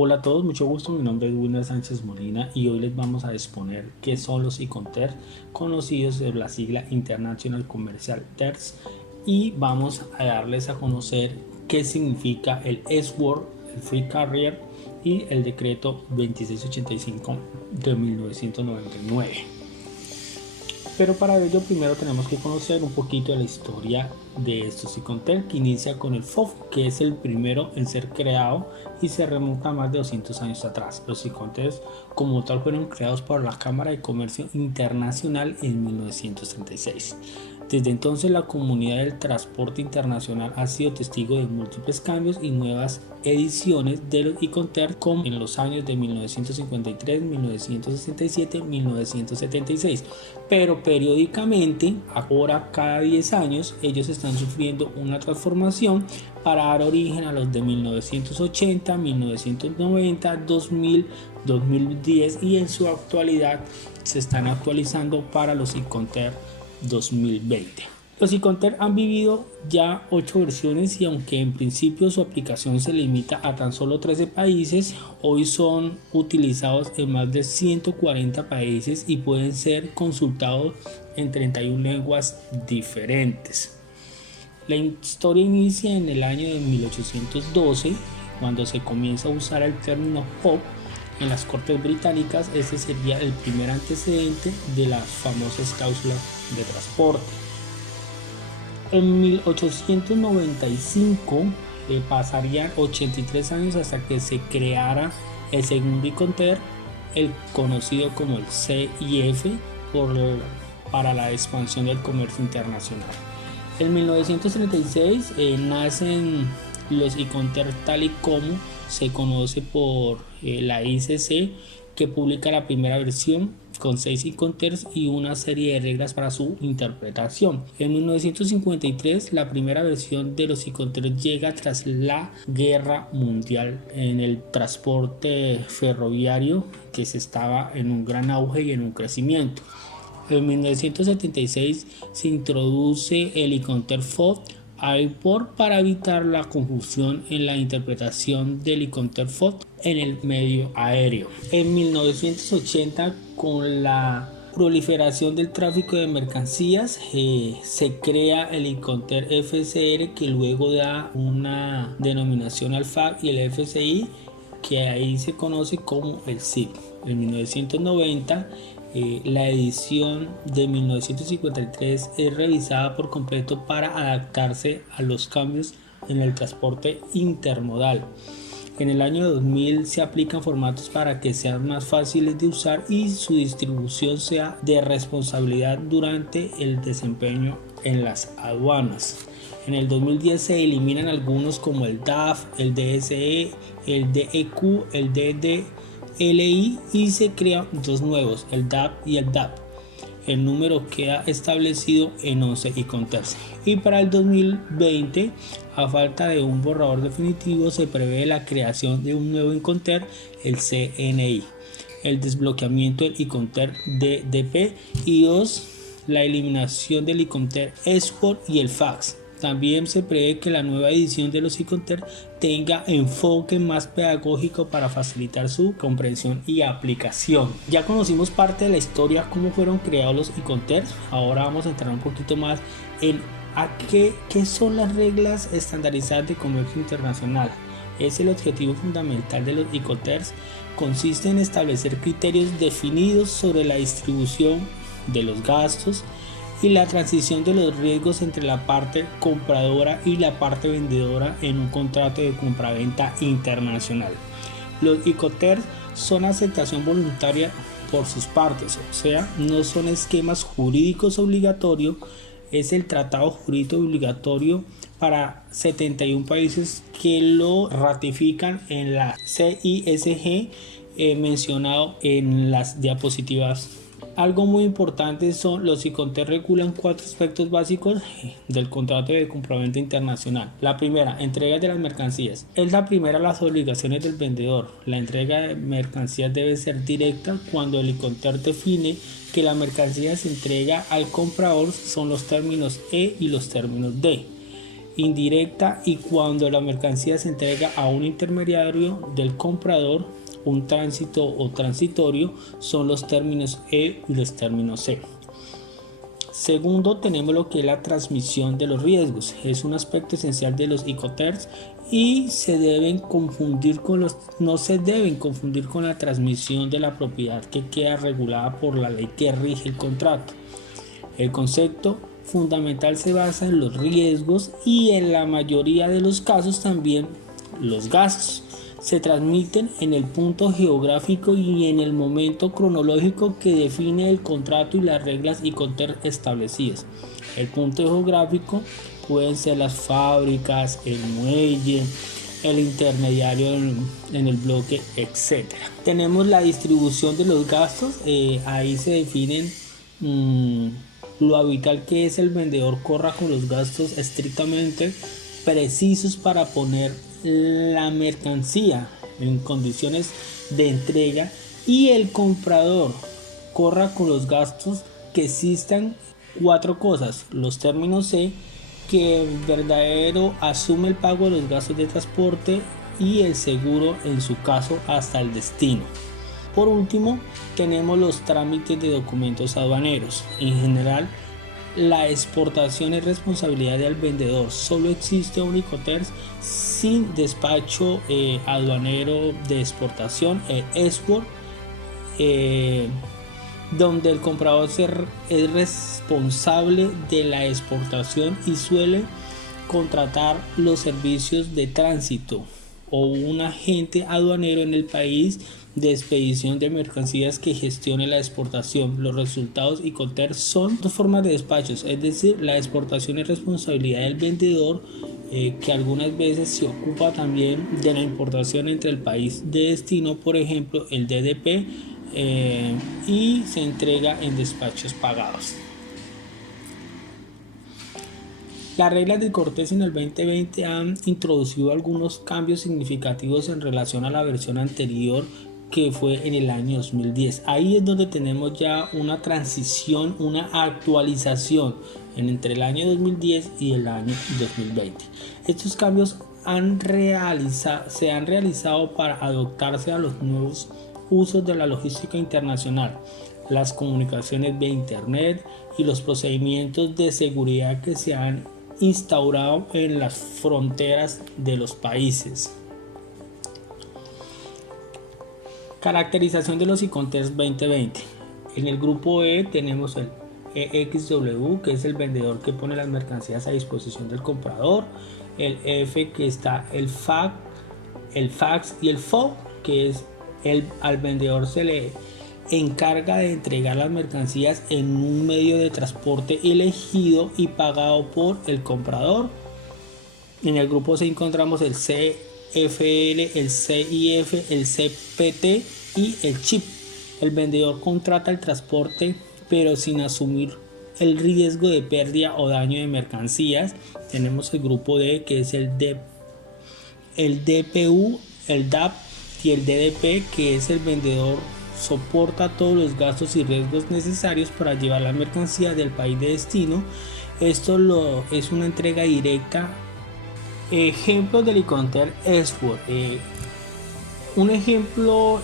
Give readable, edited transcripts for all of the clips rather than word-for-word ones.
Hola a todos, mucho gusto, mi nombre es Wilmer Sánchez Molina y hoy les vamos a exponer qué son los e-conters, conocidos de la sigla International Commercial Terms, y vamos a darles a conocer qué significa el S-Word, el Free Carrier y el decreto 2685 de 1999. Pero para ello primero tenemos que conocer un poquito de la historia de estos e-conters, que inicia con el FOF, que es el primero en ser creado y se remonta a más de 200 años atrás. Los e-conters como tal fueron creados por la Cámara de Comercio Internacional en 1936. Desde entonces la comunidad del transporte internacional ha sido testigo de múltiples cambios y nuevas ediciones de los e-conters, como en los años de 1953, 1967, 1976, pero periódicamente, ahora cada 10 años, ellos están sufriendo una transformación para dar origen a los de 1980, 1990, 2000, 2010 y en su actualidad se están actualizando para los e-conters 2020. Los e-conters han vivido ya 8 versiones y aunque en principio su aplicación se limita a tan solo 13 países, hoy son utilizados en más de 140 países y pueden ser consultados en 31 lenguas diferentes. La historia inicia en el año de 1812, cuando se comienza a usar el término POP en las Cortes Británicas. Este sería el primer antecedente de las famosas cláusulas de transporte. En 1895 pasarían 83 años hasta que se creara el segundo e-conter, el conocido como el CIF, para la expansión del comercio internacional. En 1936 nacen los e-conters tal y como se conoce por la ICC, que publica la primera versión con 6 e-conters y una serie de reglas para su interpretación. En 1953 la primera versión de los e-conters llega tras la Guerra Mundial en el transporte ferroviario, que se estaba en un gran auge y en un crecimiento. En 1976 se introduce el e-conter FOB Airport para evitar la confusión en la interpretación del e-conter FOB en el medio aéreo. En 1980, con la proliferación del tráfico de mercancías, se crea el e-conter FCR, que luego da una denominación al FAB, y el FCI, que ahí se conoce como el SIP. En 1990 la edición de 1953 es revisada por completo para adaptarse a los cambios en el transporte intermodal. En el año 2000 se aplican formatos para que sean más fáciles de usar y su distribución sea de responsabilidad durante el desempeño en las aduanas. En el 2010 se eliminan algunos como el DAF, el DSE, el DEQ, el DDLI, y se crean dos nuevos, el DAP y el DAP. El número queda establecido en 11 e-conters. Y para el 2020, a falta de un borrador definitivo, se prevé la creación de un nuevo e-conter, el CNI, el desbloqueamiento del e-conter DDP, y 2, la eliminación del e-conter export y el fax. También se prevé que la nueva edición de los e-conters tenga enfoque más pedagógico para facilitar su comprensión y aplicación. Ya conocimos parte de la historia, cómo fueron creados los e-conters. Ahora vamos a entrar un poquito más en qué son las reglas estandarizadas de comercio internacional. Es el objetivo fundamental de los e-conters. Consiste en establecer criterios definidos sobre la distribución de los gastos y la transición de los riesgos entre la parte compradora y la parte vendedora en un contrato de compraventa internacional. Los e-conters son aceptación voluntaria por sus partes, o sea, no son esquemas jurídicos obligatorios. Es el tratado jurídico obligatorio para 71 países que lo ratifican en la CISG, mencionado en las diapositivas. Algo muy importante son los e-conters. Regulan 4 aspectos básicos del contrato de compraventa internacional. La primera, entrega de las mercancías. Es la primera de las obligaciones del vendedor. La entrega de mercancías debe ser directa. Cuando el e-conter define que la mercancía se entrega al comprador, son los términos E y los términos D. indirecta, y cuando la mercancía se entrega a un intermediario del comprador, un tránsito o transitorio, son los términos E y los términos C. Segundo, tenemos lo que es la transmisión de los riesgos. Es un aspecto esencial de los Incoterms y no se deben confundir con la transmisión de la propiedad, que queda regulada por la ley que rige el contrato. El concepto fundamental se basa en los riesgos y en la mayoría de los casos también los gastos. Se transmiten en el punto geográfico y en el momento cronológico que define el contrato y las reglas Incoterms establecidas. El punto geográfico pueden ser las fábricas, el muelle, el intermediario en el bloque, etc. Tenemos la distribución de los gastos. Ahí se definen lo habitual que es el vendedor corra con los gastos estrictamente precisos para poner la mercancía en condiciones de entrega, y el comprador corra con los gastos que existan. 4 cosas: los términos C, que el verdadero asume el pago de los gastos de transporte y el seguro en su caso hasta el destino. Por último, tenemos los trámites de documentos aduaneros. En general, la exportación es responsabilidad del vendedor. Solo existe un Incoterms sin despacho aduanero de exportación, export, donde el comprador es responsable de la exportación y suele contratar los servicios de tránsito o un agente aduanero en el país de expedición de mercancías que gestione la exportación. Los resultados Incoterms son 2 formas de despachos, es decir, la exportación es responsabilidad del vendedor, que algunas veces se ocupa también de la importación entre el país de destino, por ejemplo el DDP, y se entrega en despachos pagados. Las reglas de Cortés en el 2020 han introducido algunos cambios significativos en relación a la versión anterior, que fue en el año 2010. Ahí es donde tenemos ya una transición, una actualización entre el año 2010 y el año 2020. Estos cambios se han realizado para adaptarse a los nuevos usos de la logística internacional, las comunicaciones vía internet y los procedimientos de seguridad que se han instaurado en las fronteras de los países. Caracterización de los Incoterms 2020. En el grupo E tenemos el EXW, que es el vendedor que pone las mercancías a disposición del comprador. El F, que está el fax y el FOB, que es al vendedor se le encarga de entregar las mercancías en un medio de transporte elegido y pagado por el comprador. En el grupo C encontramos el CFL, el CIF, el CPT y el CHIP. El vendedor contrata el transporte pero sin asumir el riesgo de pérdida o daño de mercancías. Tenemos el grupo D, que es el DPU, el DAP y el DDP, que es el vendedor soporta todos los gastos y riesgos necesarios para llevar la mercancía del país de destino. Esto es una entrega directa. Ejemplos del Incoterms Export. Un ejemplo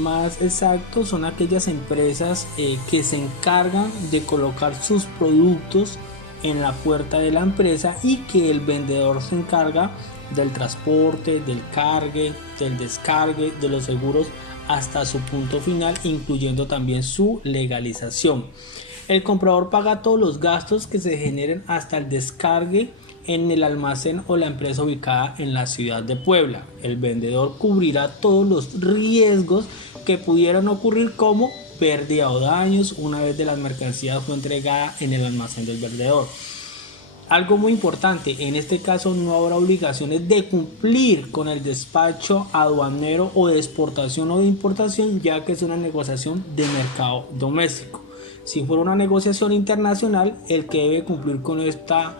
más exacto son aquellas empresas que se encargan de colocar sus productos en la puerta de la empresa y que el vendedor se encarga del transporte, del cargue, del descargue, de los seguros hasta su punto final, incluyendo también su legalización. El comprador paga todos los gastos que se generen hasta el descargue en el almacén o la empresa ubicada en la ciudad de Puebla. El vendedor cubrirá todos los riesgos que pudieran ocurrir, como pérdida o daños una vez de las mercancías fue entregada en el almacén del vendedor. Algo muy importante, en este caso no habrá obligaciones de cumplir con el despacho aduanero o de exportación o de importación, ya que es una negociación de mercado doméstico. Si fuera una negociación internacional, el que debe cumplir con esta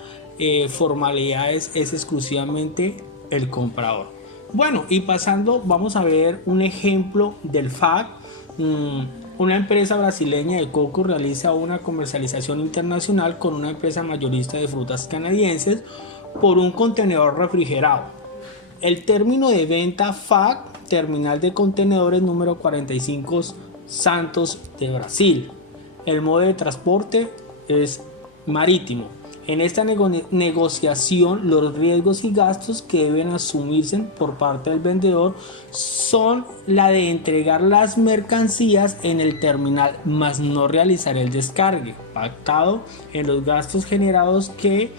formalidades es exclusivamente el comprador. Bueno, y pasando, vamos a ver un ejemplo del FAC. Una empresa brasileña de coco realiza una comercialización internacional con una empresa mayorista de frutas canadienses por un contenedor refrigerado. El término de venta FAC, Terminal de Contenedores número 45 Santos de Brasil. El modo de transporte es marítimo. En esta negociación, los riesgos y gastos que deben asumirse por parte del vendedor son la de entregar las mercancías en el terminal, más no realizar el descargue, pactado en los gastos generados que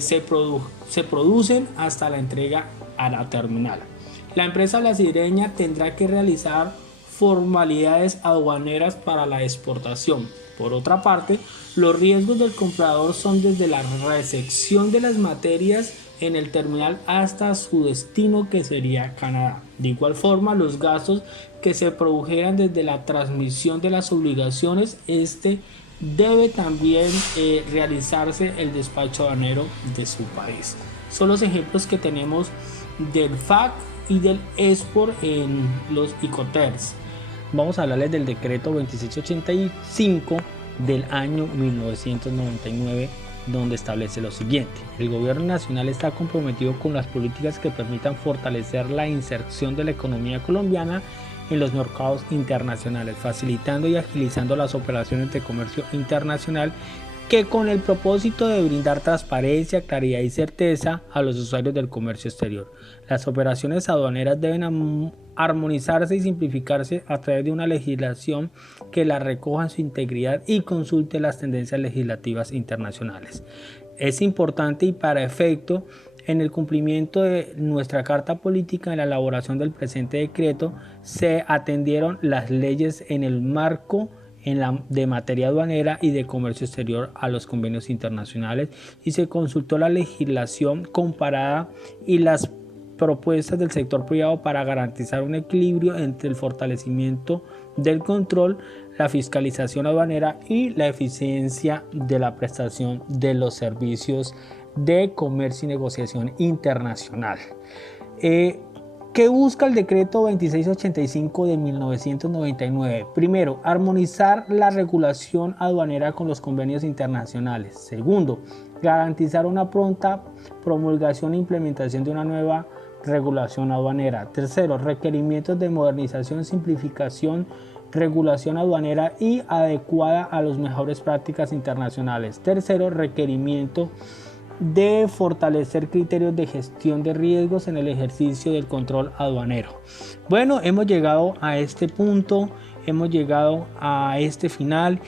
se producen hasta la entrega a la terminal. La empresa brasileña tendrá que realizar formalidades aduaneras para la exportación. Por otra parte, los riesgos del comprador son desde la recepción de las materias en el terminal hasta su destino, que sería Canadá. De igual forma, los gastos que se produjeran desde la transmisión de las obligaciones, debe también realizarse el despacho aduanero de su país. Son los ejemplos que tenemos del FAC y del export en los Incoterms. Vamos a hablarles del decreto 2685 del año 1999, donde establece lo siguiente: el gobierno nacional está comprometido con las políticas que permitan fortalecer la inserción de la economía colombiana en los mercados internacionales, facilitando y agilizando las operaciones de comercio internacional, que con el propósito de brindar transparencia, claridad y certeza a los usuarios del comercio exterior. Las operaciones aduaneras deben armonizarse y simplificarse a través de una legislación que la recoja en su integridad y consulte las tendencias legislativas internacionales. Es importante, y para efecto en el cumplimiento de nuestra carta política, en la elaboración del presente decreto se atendieron las leyes en el marco de materia aduanera y de comercio exterior a los convenios internacionales, y se consultó la legislación comparada y las propuestas del sector privado para garantizar un equilibrio entre el fortalecimiento del control, la fiscalización aduanera y la eficiencia de la prestación de los servicios de comercio y negociación internacional. ¿Qué busca el decreto 2685 de 1999? Primero, armonizar la regulación aduanera con los convenios internacionales. Segundo, garantizar una pronta promulgación e implementación de una nueva regulación aduanera. Tercero, requerimientos de modernización, simplificación, regulación aduanera y adecuada a las mejores prácticas internacionales. Tercero, requerimiento de fortalecer criterios de gestión de riesgos en el ejercicio del control aduanero. Bueno, hemos llegado a este punto, hemos llegado a este final,